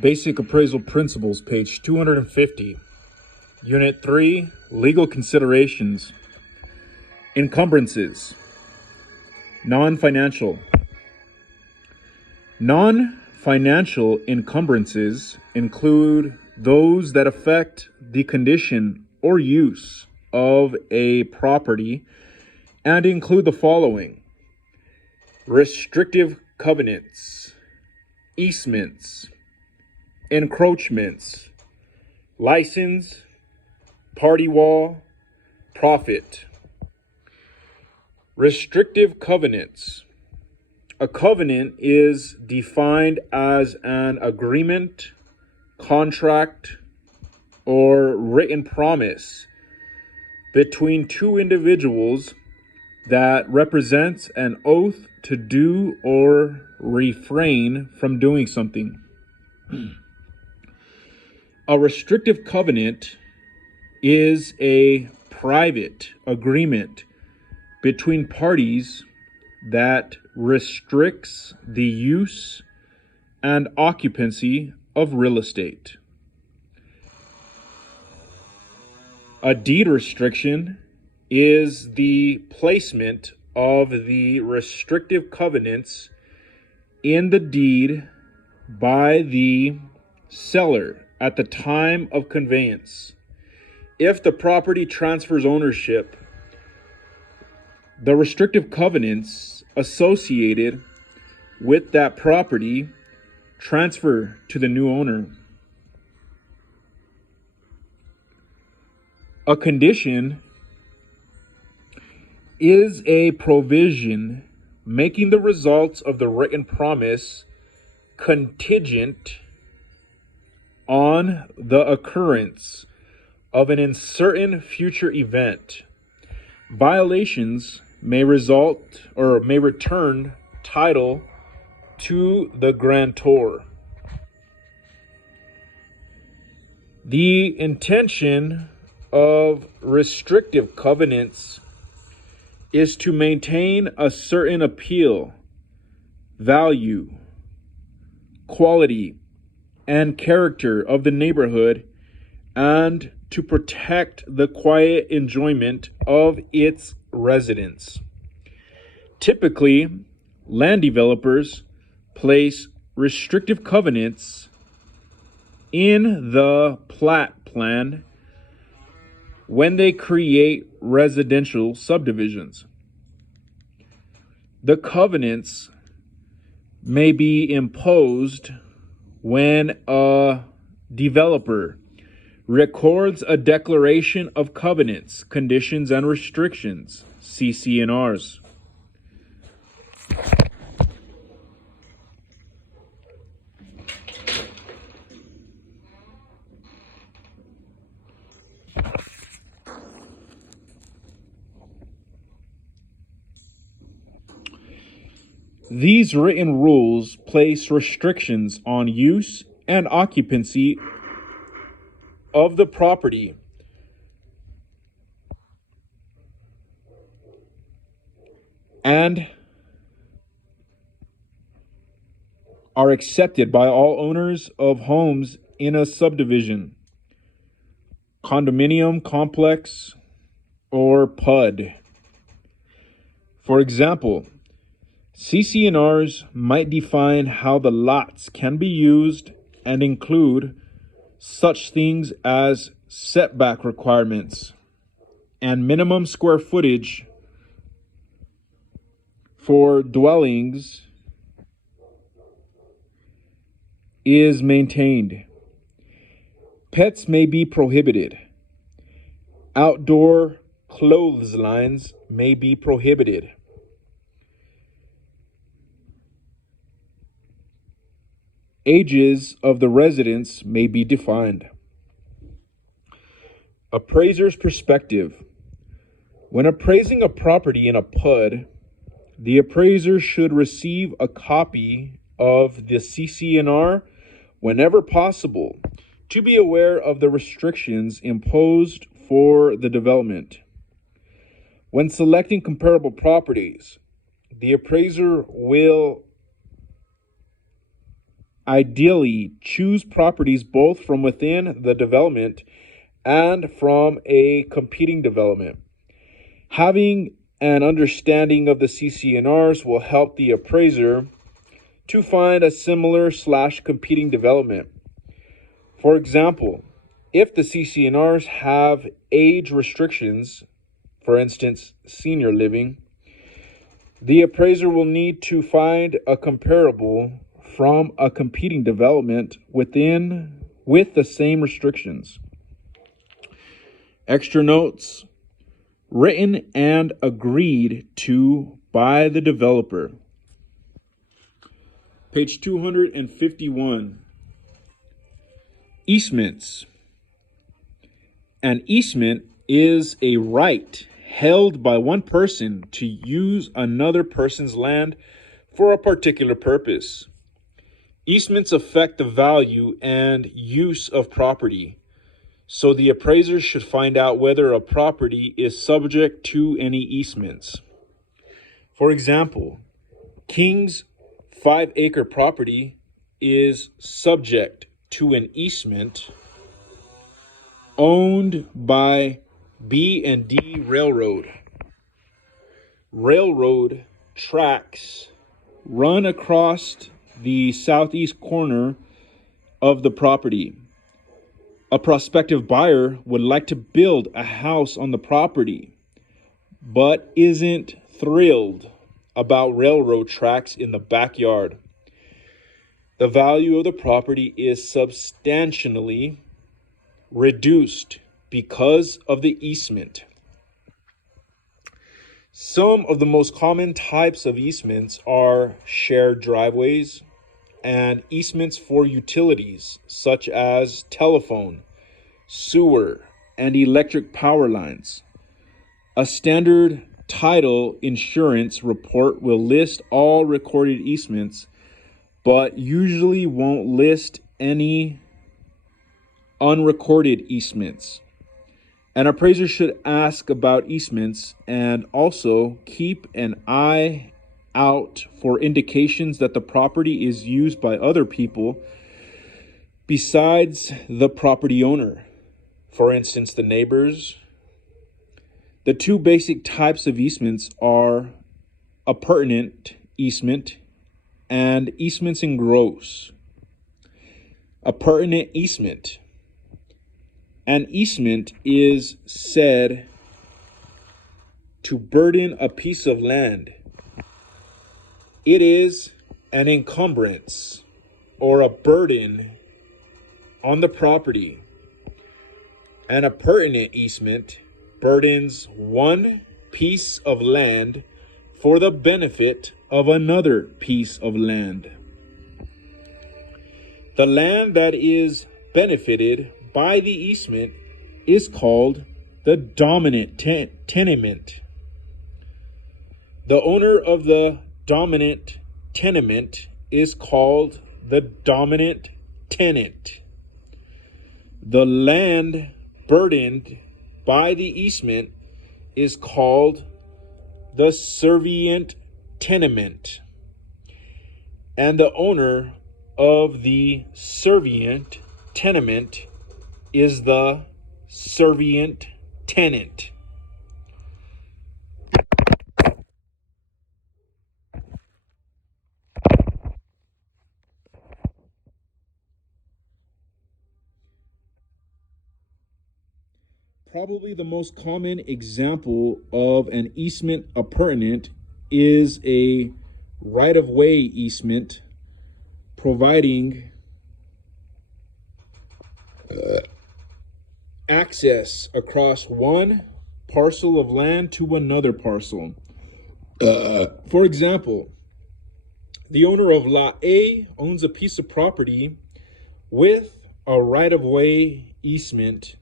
Basic Appraisal Principles, page 250. Unit 3, Legal Considerations. Encumbrances. Non-financial. Non-financial encumbrances include those that affect the condition or use of a property and include the following: restrictive covenants, easements, encroachments, license, party wall, profit. Restrictive covenants. A covenant is defined as an agreement, contract, or written promise between two individuals that represents an oath to do or refrain from doing something. A restrictive covenant is a private agreement between parties that restricts the use and occupancy of real estate. A deed restriction is the placement of the restrictive covenants in the deed by the seller at the time of conveyance. If the property transfers ownership, the restrictive covenants associated with that property transfer to the new owner. A condition is a provision making the results of the written promise contingent on the occurrence of an uncertain future event. Violations may result or may return title to the grantor. The intention of restrictive covenants is to maintain a certain appeal, value, quality, and character of the neighborhood, and to protect the quiet enjoyment of its residents. Typically, land developers place restrictive covenants in the plat plan when they create residential subdivisions. The covenants may be imposed when a developer records a declaration of covenants, conditions, and restrictions, CC&Rs. These written rules place restrictions on use and occupancy of the property and are accepted by all owners of homes in a subdivision, condominium complex, or PUD. For example, CC&Rs might define how the lots can be used and include such things as setback requirements and minimum square footage for dwellings is maintained. Pets may be prohibited. Outdoor clotheslines may be prohibited. Ages of the residents may be defined. Appraiser's perspective. When appraising a property in a PUD, the appraiser should receive a copy of the CC&R whenever possible to be aware of the restrictions imposed for the development. When selecting comparable properties, the appraiser will ideally choose properties both from within the development and from a competing development. Having an understanding of the CC&Rs will help the appraiser to find a similar / competing development. For example, if the CC&Rs have age restrictions, for instance, senior living, the appraiser will need to find a comparable from a competing development with the same restrictions. Extra notes: written and agreed to by the developer. Page 251. Easements. An easement is a right held by one person to use another person's land for a particular purpose. Easements affect the value and use of property, so the appraiser should find out whether a property is subject to any easements. For example, King's 5-acre property is subject to an easement owned by B&D Railroad. Railroad tracks run across the southeast corner of the property. A prospective buyer would like to build a house on the property, but isn't thrilled about railroad tracks in the backyard. The value of the property is substantially reduced because of the easement. Some of the most common types of easements are shared driveways and easements for utilities such as telephone, sewer, and electric power lines. A standard title insurance report will list all recorded easements, but usually won't list any unrecorded easements. An appraiser should ask about easements and also keep an eye out for indications that the property is used by other people besides the property owner. For instance, the neighbors. The two basic types of easements are appurtenant easement and easements in gross. Appurtenant easement. An easement is said to burden a piece of land. It is an encumbrance or a burden on the property. An appurtenant easement burdens one piece of land for the benefit of another piece of land. The land that is benefited by the easement is called the dominant tenement. The owner of the dominant tenement is called the dominant tenant. The land burdened by the easement is called the servient tenement, and the owner of the servient tenement is the servient tenant. Probably the most common example of an easement appurtenant is a right-of-way easement providing access across one parcel of land to another parcel. For example, the owner of Lot A owns a piece of property with a right-of-way easement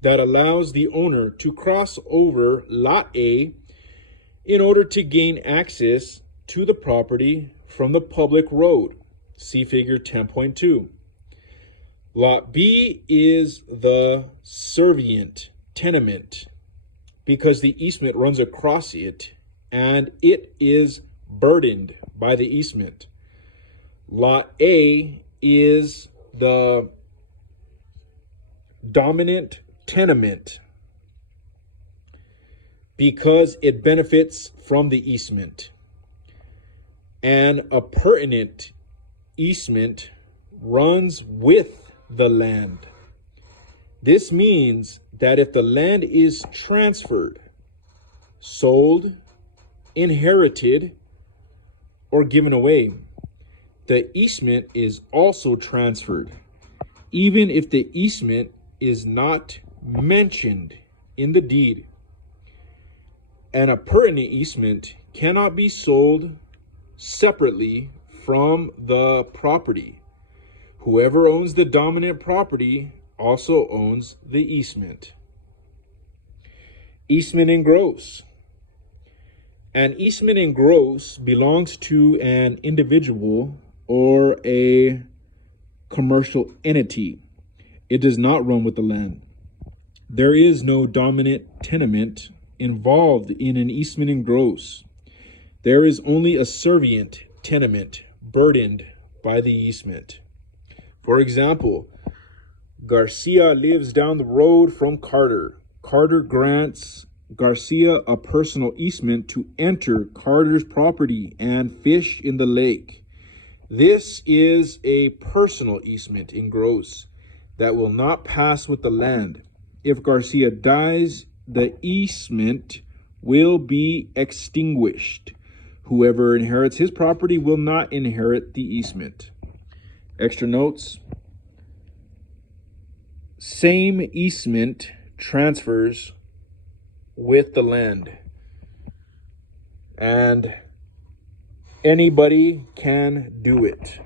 that allows the owner to cross over Lot A in order to gain access to the property from the public road. See figure 10.2. Lot B is the servient tenement because the easement runs across it and it is burdened by the easement. Lot A is the dominant tenement because it benefits from the easement. And a appurtenant easement runs with the land. This means that if the land is transferred, sold, inherited, or given away, the easement is also transferred, even if the easement is not mentioned in the deed. An appurtenant easement cannot be sold separately from the property. Whoever owns the dominant property also owns the easement. Easement in gross. An easement in gross belongs to an individual or a commercial entity. It does not run with the land. There is no dominant tenement involved in an easement in gross. There is only a servient tenement burdened by the easement. For example, Garcia lives down the road from Carter. Carter grants Garcia a personal easement to enter Carter's property and fish in the lake. This is a personal easement in gross that will not pass with the land. If Garcia dies, the easement will be extinguished. Whoever inherits his property will not inherit the easement. Extra notes. Same easement transfers with the land, and anybody can do it.